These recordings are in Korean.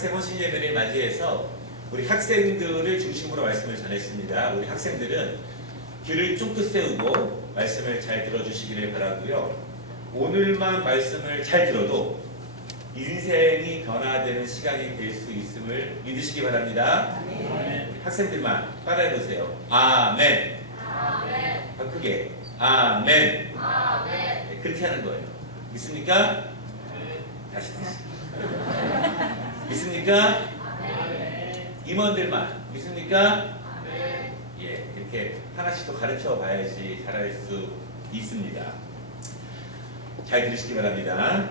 학생 헌신예배를 맞이해서 우리 학생들을 중심으로 말씀을 전했습니다. 우리 학생들은 귀를 쫑긋 세우고 말씀을 잘 들어주시기를 바라고요. 오늘만 말씀을 잘 들어도 인생이 변화되는 시간이 될 수 있음을 믿으시기 바랍니다. 아멘. 학생들만 따라해보세요. 아멘. 아멘. 더 크게. 아멘. 아멘. 네, 그렇게 하는 거예요. 믿습니까? 다시. 믿습니까? 임원들만 믿습니까? 예, 이렇게 하나씩 더 가르쳐 봐야지 잘할 수 있습니다. 잘 들으시기 바랍니다.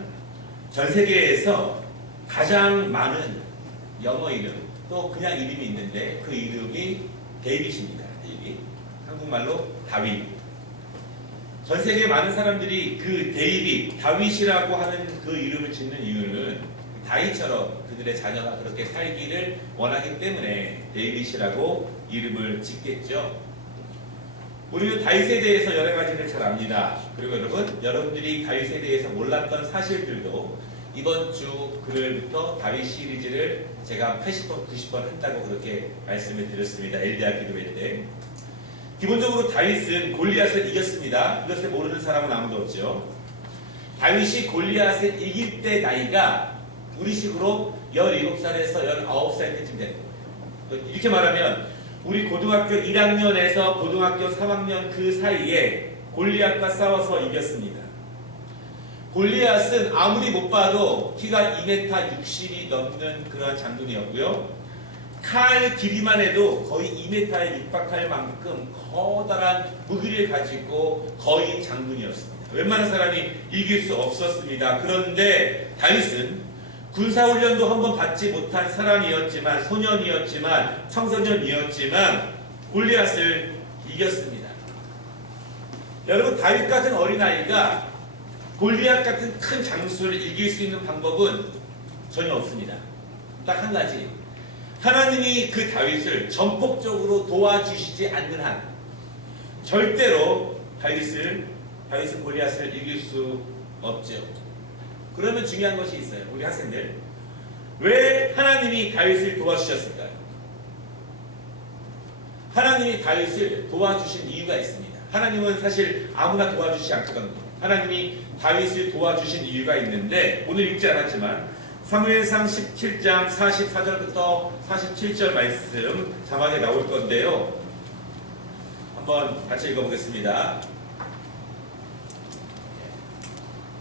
전 세계에서 가장 많은 영어 이름, 또 그냥 이름이 있는데 그 이름이 데이빗입니다. 데이빗. 한국말로 다윗. 전 세계 많은 사람들이 그 데이빗, 다윗이라고 하는 그 이름을 짓는 이유는 다윗처럼 그들의 자녀가 그렇게 살기를 원하기 때문에 데이빗이라고 이름을 짓겠죠. 우리는 다윗에 대해서 여러 가지를 잘 압니다. 그리고 여러분들이 다윗에 대해서 몰랐던 사실들도 이번 주 금요일부터 다윗 시리즈를 제가 80번, 90번 한다고 그렇게 말씀을 드렸습니다. 엘리야 기도회 때. 기본적으로 다윗은 골리앗을 이겼습니다. 이것을 모르는 사람은 아무도 없죠. 다윗이 골리앗을 이길 때 나이가 우리식으로 17살에서 19살 때쯤 되는 거예요. 이렇게 말하면 우리 고등학교 1학년에서 고등학교 3학년 그 사이에 골리앗과 싸워서 이겼습니다. 골리앗은 아무리 못 봐도 키가 2m 60이 넘는 그러한 장군이었고요. 칼 길이만 해도 거의 2m에 육박할 만큼 커다란 무기를 가지고 거의 장군이었습니다. 웬만한 사람이 이길 수 없었습니다. 그런데 다윗은 군사훈련도 한번 받지 못한 사람이었지만, 소년이었지만, 청소년이었지만 골리앗을 이겼습니다. 여러분, 다윗 같은 어린아이가 골리앗 같은 큰 장수를 이길 수 있는 방법은 전혀 없습니다. 딱 한 가지. 하나님이 그 다윗을 전폭적으로 도와주시지 않는 한 절대로 다윗은 골리앗을 이길 수 없죠. 그러면 중요한 것이 있어요. 우리 학생들, 왜 하나님이 다윗을 도와주셨을까요? 하나님이 다윗을 도와주신 이유가 있습니다. 하나님은 사실 아무나 도와주시지 않거든요. 하나님이 다윗을 도와주신 이유가 있는데 오늘 읽지 않았지만 사무엘상 17장 44절부터 47절 말씀 자막에 나올 건데요. 한번 같이 읽어보겠습니다.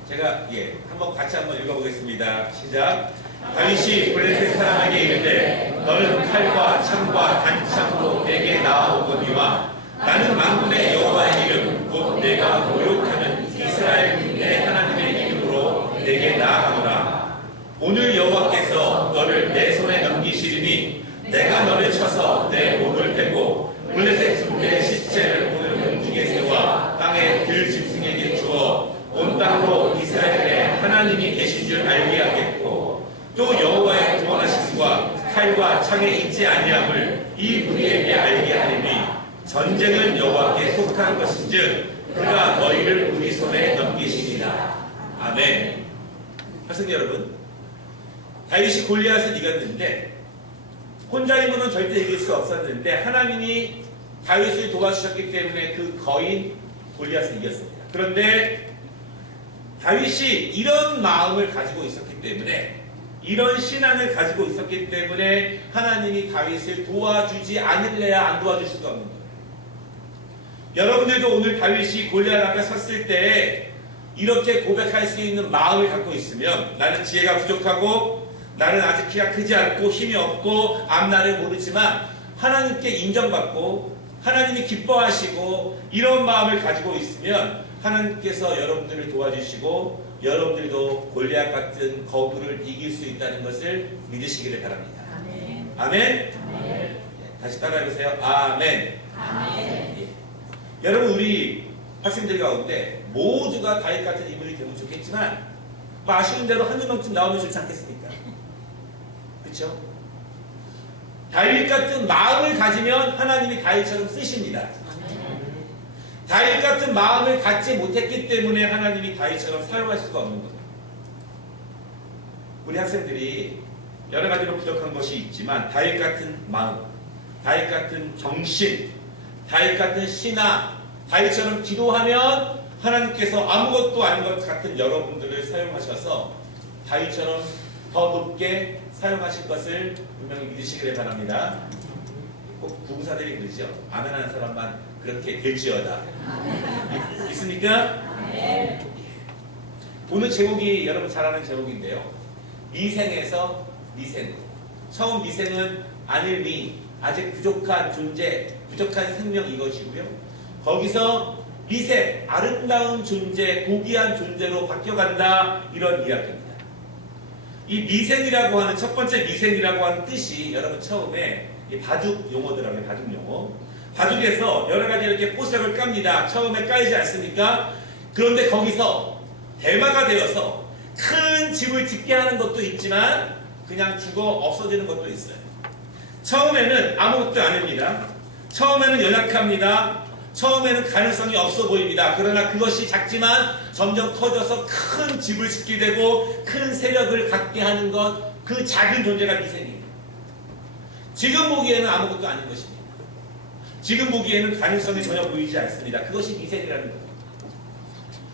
제가 한번 같이 한번 읽어보겠습니다. 시작. 다윗이 블레셋 사람에게 이르되 너는 칼과 창과 단창으로 내게 나아오거니와 나는 만군의 여호와의 이름 곧 내가 모욕하는 이스라엘 군대 하나님의 이름으로 내게 나아가노라. 오늘 여호와께서 너를 내 손에 넘기시리니 내가 너를 쳐서 내 몸을 베고 블레셋 군대의 시체를 오늘 공중에 세워 땅에 들 짐승에게 주어 온 땅으로 이스라엘에 하나님이 계신 줄 알게 하겠고 또 여호와의 구원하심과 칼과 창에 있지 아니함을 이 무리에게 알게 하리니 전쟁은 여호와께 속한 것인즉 그가 너희를 우리 손에 넘기시리라. 아멘. 학생 여러분, 다윗이 골리앗을 이겼는데 혼자 힘으로는 절대 이길 수 없었는데 하나님이 다윗을 도와주셨기 때문에 그 거인 골리앗을 이겼습니다. 그런데 다윗이 이런 마음을 가지고 있었기 때문에, 이런 신앙을 가지고 있었기 때문에 하나님이 다윗을 도와주지 않을래야 안 도와줄 수가 없는 거예요. 여러분들도 오늘 다윗이 골리앗 앞에 섰을 때 이렇게 고백할 수 있는 마음을 갖고 있으면, 나는 지혜가 부족하고 나는 아직 키가 크지 않고 힘이 없고 앞날을 모르지만 하나님께 인정받고 하나님이 기뻐하시고 이런 마음을 가지고 있으면 하나님께서 여러분들을 도와주시고 여러분들도 골리앗 같은 거구를 이길 수 있다는 것을 믿으시기를 바랍니다. 아멘. 아멘? 아멘. 다시 따라해보세요. 아멘. 아멘. 여러분, 우리 학생들 가운데 모두가 다윗 같은 인물이 되면 좋겠지만 뭐 아쉬운 대로 한두 명쯤 나오면 좋지 않겠습니까? 그렇죠? 다윗 같은 마음을 가지면 하나님이 다윗처럼 쓰십니다. 다윗 같은 마음을 갖지 못했기 때문에 하나님이 다윗처럼 사용할 수가 없는 겁니다. 우리 학생들이 여러 가지로 부족한 것이 있지만 다윗 같은 마음, 다윗 같은 정신, 다윗 같은 신앙, 다윗처럼 기도하면 하나님께서 아무것도 아닌 것 같은 여러분들을 사용하셔서 다윗처럼 더 높게 사용하실 것을 분명히 믿으시기를 바랍니다. 꼭 부부사들이 그러죠. 아멘하는 사람만 그렇게 될지어다. 있습니까? 오늘 제목이 여러분 잘 아는 제목인데요. 미생에서 미생으로. 처음 미생은 아닐미, 아직 부족한 존재, 부족한 생명 이것이고요. 거기서 미생, 아름다운 존재, 고귀한 존재로 바뀌어간다, 이런 이야기입니다. 이 미생이라고 하는, 첫 번째 미생이라고 하는 뜻이 여러분 처음에 이 바둑 용어더라고요. 바둑 용어. 바둑에서 여러 가지 이렇게 포석을 깝니다. 처음에 까이지 않습니까? 그런데 거기서 대마가 되어서 큰 집을 짓게 하는 것도 있지만 그냥 죽어 없어지는 것도 있어요. 처음에는 아무것도 아닙니다. 처음에는 연약합니다. 처음에는 가능성이 없어 보입니다. 그러나 그것이 작지만 점점 커져서 큰 집을 짓게 되고 큰 세력을 갖게 하는 것, 그 작은 존재가 미생입니다. 지금 보기에는 아무것도 아닌 것입니다. 지금 보기에는 가능성이 전혀 보이지 않습니다. 그것이 미생이라는 겁니다.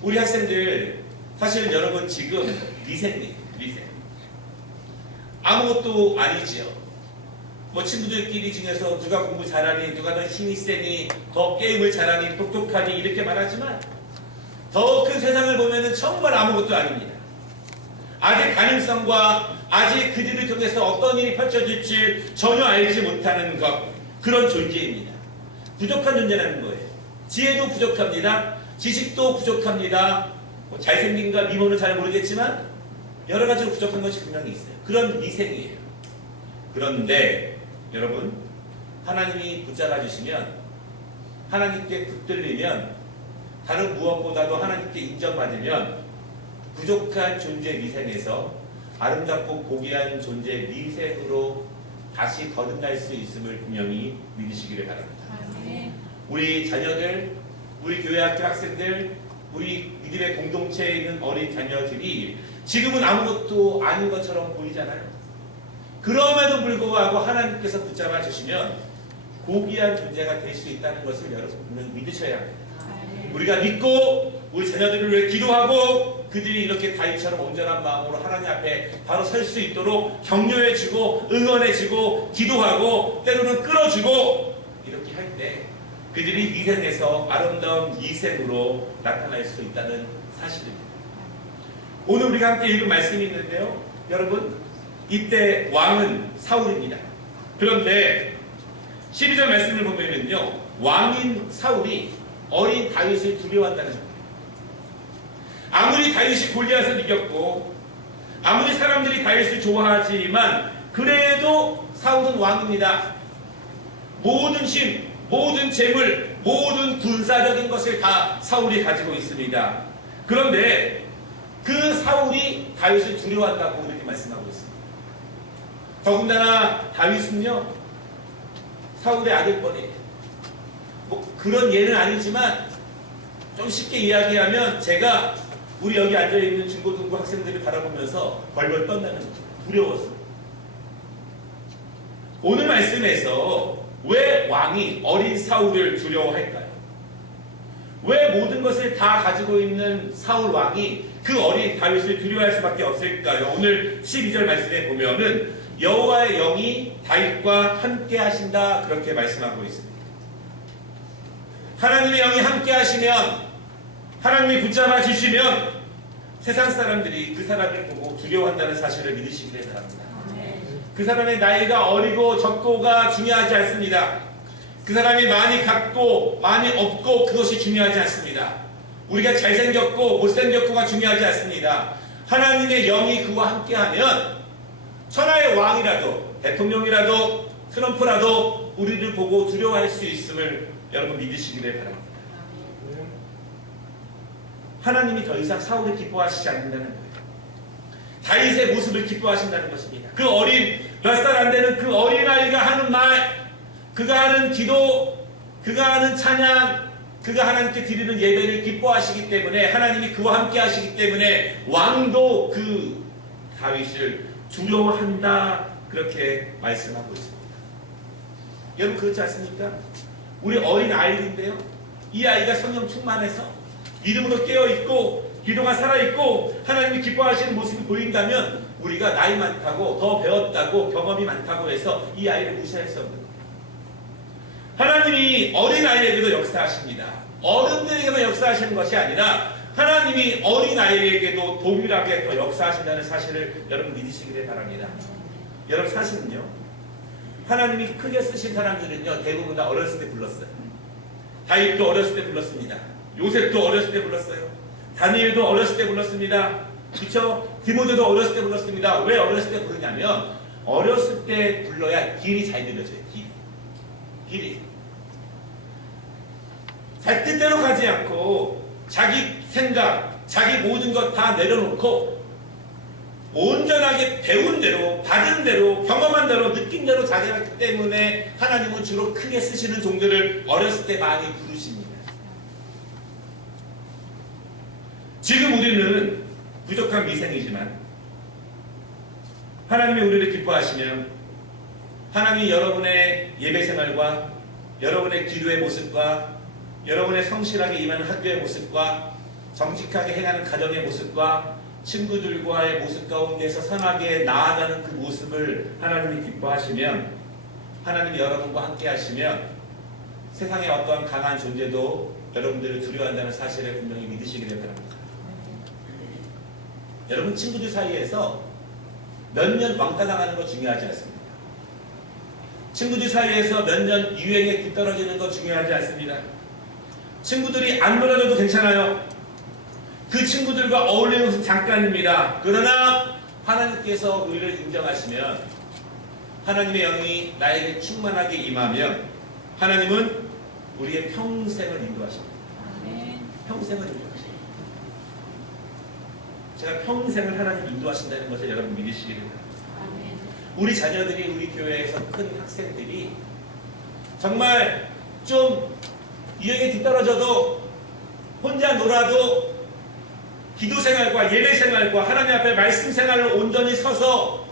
우리 학생들 사실은 여러분 지금 미생입니다. 미생. 아무것도 아니지요. 뭐 친구들끼리 중에서 누가 공부 잘하니, 누가 더 힘이 세니, 더 게임을 잘하니, 똑똑하니 이렇게 말하지만 더 큰 세상을 보면은 정말 아무것도 아닙니다. 아직 가능성과 아직 그들을 통해서 어떤 일이 펼쳐질지 전혀 알지 못하는 것, 그런 존재입니다. 부족한 존재라는 거예요. 지혜도 부족합니다. 지식도 부족합니다. 뭐 잘생긴가 미모는 잘 모르겠지만 여러 가지로 부족한 것이 분명히 있어요. 그런 미생이에요. 그런데 여러분, 하나님이 붙잡아 주시면, 하나님께 붙들리면, 다른 무엇보다도 하나님께 인정받으면 부족한 존재 미생에서 아름답고 고귀한 존재 미생으로 다시 거듭날 수 있음을 분명히 믿으시기를 바랍니다. 우리 자녀들, 우리 교회학교 학생들, 우리 믿음의 공동체에 있는 어린 자녀들이 지금은 아무것도 아닌 것처럼 보이잖아요. 그럼에도 불구하고 하나님께서 붙잡아 주시면 고귀한 존재가 될 수 있다는 것을 여러분은 믿으셔야 합니다. 우리가 믿고 우리 자녀들을 위해 기도하고 그들이 이렇게 다윗처럼 온전한 마음으로 하나님 앞에 바로 설 수 있도록 격려해주고 응원해주고 기도하고 때로는 끌어주고 이렇게 할 때 그들이 미생에서 아름다운 미생으로 나타날 수 있다는 사실입니다. 오늘 우리가 함께 읽은 말씀이 있는데요. 여러분, 이때 왕은 사울입니다. 그런데 12절 말씀을 보면은요, 왕인 사울이 어린 다윗을 두려워한다는 겁니다. 아무리 다윗이 골리앗을 이겼고 아무리 사람들이 다윗을 좋아하지만 그래도 사울은 왕입니다. 모든 힘, 모든 재물, 모든 군사적인 것을 다 사울이 가지고 있습니다. 그런데 그 사울이 다윗을 두려워한다고 이렇게 말씀하고 있습니다. 더군다나 다윗은요, 사울의 아들뻘이에요. 뭐 그런 예는 아니지만 좀 쉽게 이야기하면 제가 우리 여기 앉아있는 중고등부 학생들을 바라보면서 벌벌 떤다는 거죠. 두려워서. 오늘 말씀에서 왜 왕이 어린 사울을 두려워할까요? 왜 모든 것을 다 가지고 있는 사울 왕이 그 어린 다윗을 두려워할 수밖에 없을까요? 오늘 12절 말씀에 보면은 여호와의 영이 다윗과 함께 하신다, 그렇게 말씀하고 있습니다. 하나님의 영이 함께 하시면, 하나님이 붙잡아 주시면 세상 사람들이 그 사람을 보고 두려워한다는 사실을 믿으시기를 바랍니다. 그 사람의 나이가 어리고 적고가 중요하지 않습니다. 그 사람이 많이 갖고 많이 없고 그것이 중요하지 않습니다. 우리가 잘생겼고 못생겼고가 중요하지 않습니다. 하나님의 영이 그와 함께하면 천하의 왕이라도 대통령이라도 트럼프라도 우리를 보고 두려워할 수 있음을 여러분 믿으시기를 바랍니다. 하나님이 더 이상 사울을 기뻐하시지 않는다는 거예요. 다윗의 모습을 기뻐하신다는 것입니다. 그 어린, 몇 살 안 되는 그 어린아이가 하는 말, 그가 하는 기도, 그가 하는 찬양, 그가 하나님께 드리는 예배를 기뻐하시기 때문에, 하나님이 그와 함께 하시기 때문에 왕도 그 다윗을 두려워한다, 그렇게 말씀하고 있습니다. 여러분 그렇지 않습니까? 우리 어린 아이인데요. 이 아이가 성령 충만해서 믿음으로 깨어있고 기도가 살아있고 하나님이 기뻐하시는 모습이 보인다면 우리가 나이 많다고 더 배웠다고 경험이 많다고 해서 이 아이를 무시할 수 없는 거예요. 하나님이 어린아이에게도 역사하십니다. 어른들에게만 역사하시는 것이 아니라 하나님이 어린아이에게도 동일하게 더 역사하신다는 사실을 여러분 믿으시기를 바랍니다. 여러분 사실은요, 하나님이 크게 쓰신 사람들은요 대부분 다 어렸을 때 불렀어요. 다윗도 어렸을 때 불렀습니다. 요셉도 어렸을 때 불렀어요. 다니엘도 어렸을 때 불렀습니다. 그렇죠? 디모데도 어렸을 때 불렀습니다. 왜 어렸을 때 부르냐면 어렸을 때 불러야 길이 잘 들려져요. 길이 잘 뜻대로 가지 않고 자기 생각, 자기 모든 것 다 내려놓고 온전하게 배운 대로, 받은 대로, 경험한 대로, 느낀 대로 자기하기 때문에 하나님은 주로 크게 쓰시는 종들을 어렸을 때 많이 부르십니다. 지금 우리는 부족한 미생이지만 하나님이 우리를 기뻐하시면 하나님이 여러분의 예배생활과 여러분의 기도의 모습과 여러분의 성실하게 임하는 학교의 모습과 정직하게 행하는 가정의 모습과 친구들과의 모습 가운데서 선하게 나아가는 그 모습을 하나님이 기뻐하시면 하나님이 여러분과 함께 하시면 세상의 어떠한 강한 존재도 여러분들을 두려워한다는 사실을 분명히 믿으시기를 바랍니다. 여러분 친구들 사이에서 몇 년 왕따 당하는 거 중요하지 않습니다. 친구들 사이에서 몇 년 유행에 뒤떨어지는 거 중요하지 않습니다. 친구들이 안 놀아줘도 괜찮아요. 그 친구들과 어울리는 것은 잠깐입니다. 그러나 하나님께서 우리를 인정하시면 하나님의 영이 나에게 충만하게 임하면 하나님은 우리의 평생을 인도하십니다. 평생을 인도하십니다. 제가 평생을 하나님 인도하신다는 것을 여러분 믿으시기를 바랍니다. 우리 자녀들이 우리 교회에서 큰 학생들이 정말 좀 유행에 뒤떨어져도 혼자 놀아도 기도생활과 예배생활과 하나님 앞에 말씀생활을 온전히 서서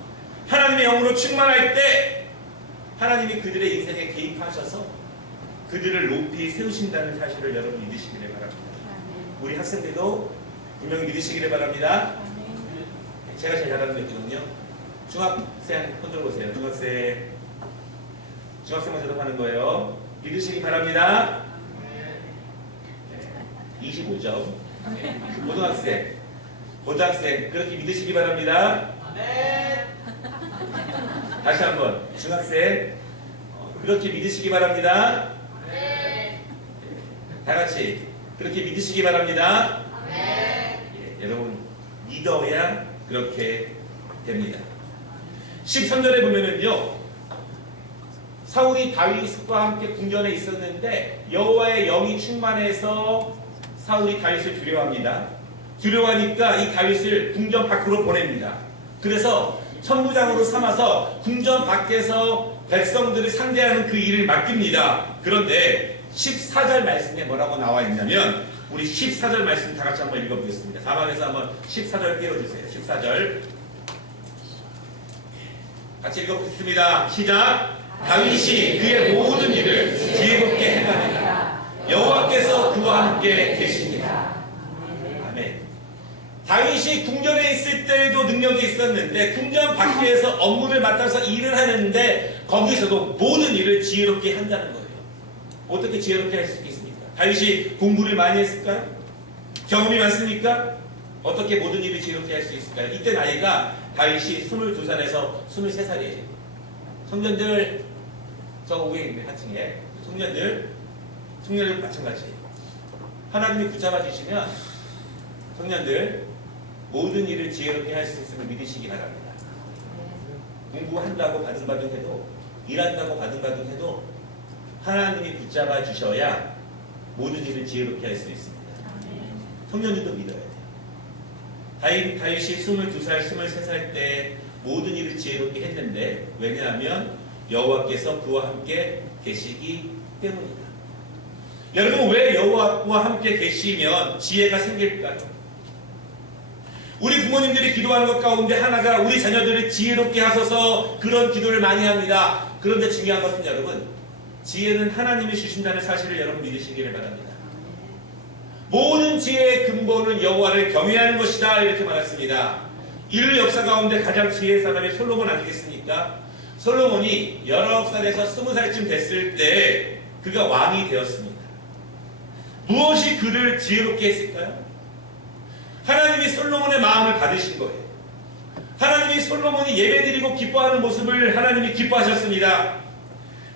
하나님의 영으로 충만할 때 하나님이 그들의 인생에 개입하셔서 그들을 높이 세우신다는 사실을 여러분 믿으시기를 바랍니다. 우리 학생들도 분명히 믿으시기를 바랍니다. 제가 제일 잘하는 게 있거든요. 중학생 손 들어보세요. 중학생만 대답하는 거예요. 믿으시기 바랍니다. 25점. 고등학생 그렇게 믿으시기 바랍니다. 다시 한번 중학생 그렇게 믿으시기 바랍니다. 다 같이 그렇게 믿으시기 바랍니다. 여러분 믿어야 그렇게 됩니다. 13절에 보면은요, 사울이 다윗과 함께 궁전에 있었는데 여호와의 영이 충만해서 사울이 다윗을 두려워합니다. 두려워하니까 이 다윗을 궁전 밖으로 보냅니다. 그래서 천부장으로 삼아서 궁전 밖에서 백성들을 상대하는 그 일을 맡깁니다. 그런데 14절 말씀에 뭐라고 나와 있냐면 우리 14절 말씀 다 같이 한번 읽어보겠습니다. 사방에서 한번 14절 띄워주세요. 14절 같이 읽어보겠습니다. 시작. 다윗이 그의 모든 일을 지혜롭게 행하느니라. 여호와께서 그와 함께 계십니다. 아멘. 다윗이 궁전에 있을 때에도 능력이 있었는데 궁전 밖에서 업무를 맡아서 일을 하는데 거기서도 모든 일을 지혜롭게 한다는 거예요. 어떻게 지혜롭게 할 수 있겠습니까? 다윗이 공부를 많이 했을까요? 경험이 많습니까? 어떻게 모든 일을 지혜롭게 할 수 있을까요? 이때 나이가 다윗이 22살에서 23살이에요. 청년들 저 위에 있는 하층에 청년들 마찬가지예요. 하나님이 붙잡아 주시면 청년들 모든 일을 지혜롭게 할 수 있음을 믿으시기 바랍니다. 공부한다고 바둥바둥 해도 일한다고 바둥바둥 해도 하나님이 붙잡아 주셔야 모든 일을 지혜롭게 할 수 있습니다. 청년들도 믿어야 돼요. 다윗이 22살, 23살 때 모든 일을 지혜롭게 했는데 왜냐하면 여호와께서 그와 함께 계시기 때문이다. 여러분 왜 여호와와 함께 계시면 지혜가 생길까요? 우리 부모님들이 기도하는 것 가운데 하나가 우리 자녀들을 지혜롭게 하소서, 그런 기도를 많이 합니다. 그런데 중요한 것은 여러분, 지혜는 하나님이 주신다는 사실을 여러분 믿으시기를 바랍니다. 모든 지혜의 근본은 여호와를 경외하는 것이다, 이렇게 말했습니다. 인류 역사 가운데 가장 지혜의 사람이 솔로몬 아니겠습니까? 솔로몬이 19살에서 20살쯤 됐을 때 그가 왕이 되었습니다. 무엇이 그를 지혜롭게 했을까요? 하나님이 솔로몬의 마음을 받으신 거예요. 하나님이 솔로몬이 예배드리고 기뻐하는 모습을 하나님이 기뻐하셨습니다.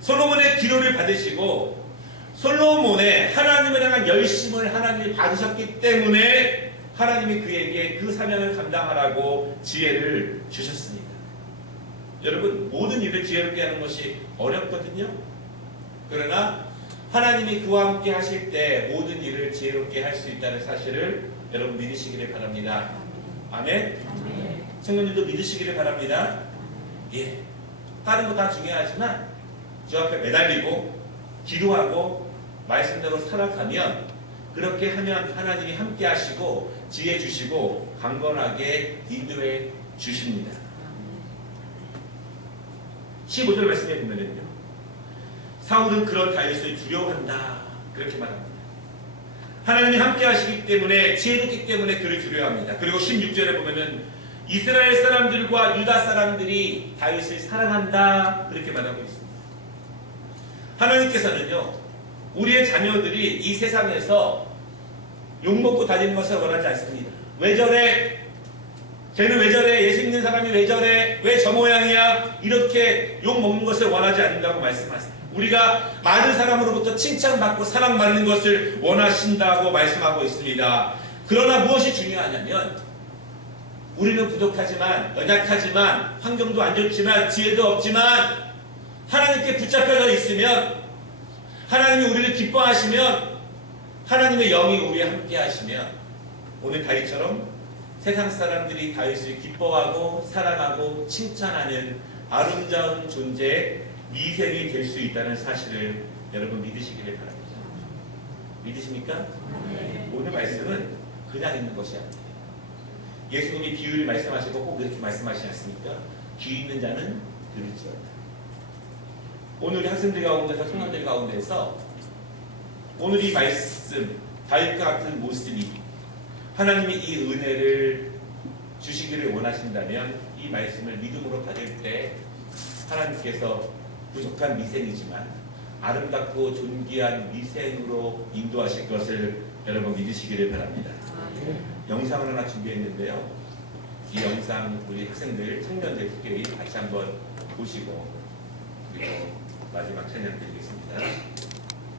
솔로몬의 기도를 받으시고 솔로몬의 하나님을 향한 열심을 하나님이 받으셨기 때문에 하나님이 그에게 그 사명을 감당하라고 지혜를 주셨습니다. 여러분, 모든 일을 지혜롭게 하는 것이 어렵거든요. 그러나 하나님이 그와 함께 하실 때 모든 일을 지혜롭게 할 수 있다는 사실을 여러분 믿으시기를 바랍니다. 아멘. 성도님도 믿으시기를 바랍니다. 예, 다른 거 다 중요하지만 주 앞에 매달리고 기도하고 말씀대로 살아가면, 그렇게 하면 하나님이 함께 하시고 지혜 주시고 강건하게 인도해 주십니다. 15절 말씀에 보면은요, 사울은 그런 다윗을 두려워한다, 그렇게 말합니다. 하나님이 함께 하시기 때문에, 지혜롭기 때문에 그를 두려워합니다. 그리고 16절에 보면은 이스라엘 사람들과 유다 사람들이 다윗을 사랑한다, 그렇게 말하고 있습니다. 하나님께서는요, 우리의 자녀들이 이 세상에서 욕먹고 다니는 것을 원하지 않습니다. 왜 저래? 쟤는 왜 저래? 예수 믿는 사람이 왜 저래? 왜 저 모양이야? 이렇게 욕먹는 것을 원하지 않는다고 말씀하세요. 우리가 많은 사람으로부터 칭찬받고 사랑받는 것을 원하신다고 말씀하고 있습니다. 그러나 무엇이 중요하냐면, 우리는 부족하지만, 연약하지만, 환경도 안 좋지만, 지혜도 없지만 하나님께 붙잡혀져 있으면, 하나님이 우리를 기뻐하시면, 하나님의 영이 우리와 함께 하시면, 오늘 다윗처럼 세상 사람들이 다윗을 기뻐하고 사랑하고 칭찬하는 아름다운 존재의 미생이 될 수 있다는 사실을 여러분 믿으시기를 바랍니다. 믿으십니까? 네. 오늘 말씀은 그냥 있는 것이 아니에요. 예수님이 비유를 말씀하시고 꼭 이렇게 말씀하시지 않습니까? 귀 있는 자는 들을지어다. 오늘 우리 학생들 가운데서, 청년들 가운데서 오늘 이 말씀, 다윗과 같은 모습이 하나님이 이 은혜를 주시기를 원하신다면, 이 말씀을 믿음으로 받을 때 하나님께서 부족한 미생이지만 아름답고 존귀한 미생으로 인도하실 것을 여러분 믿으시기를 바랍니다. 영상을 하나 준비했는데요. 이 영상 우리 학생들, 청년들 특별히 같이 한번 보시고 그리고 마지막 찬양 드리겠습니다.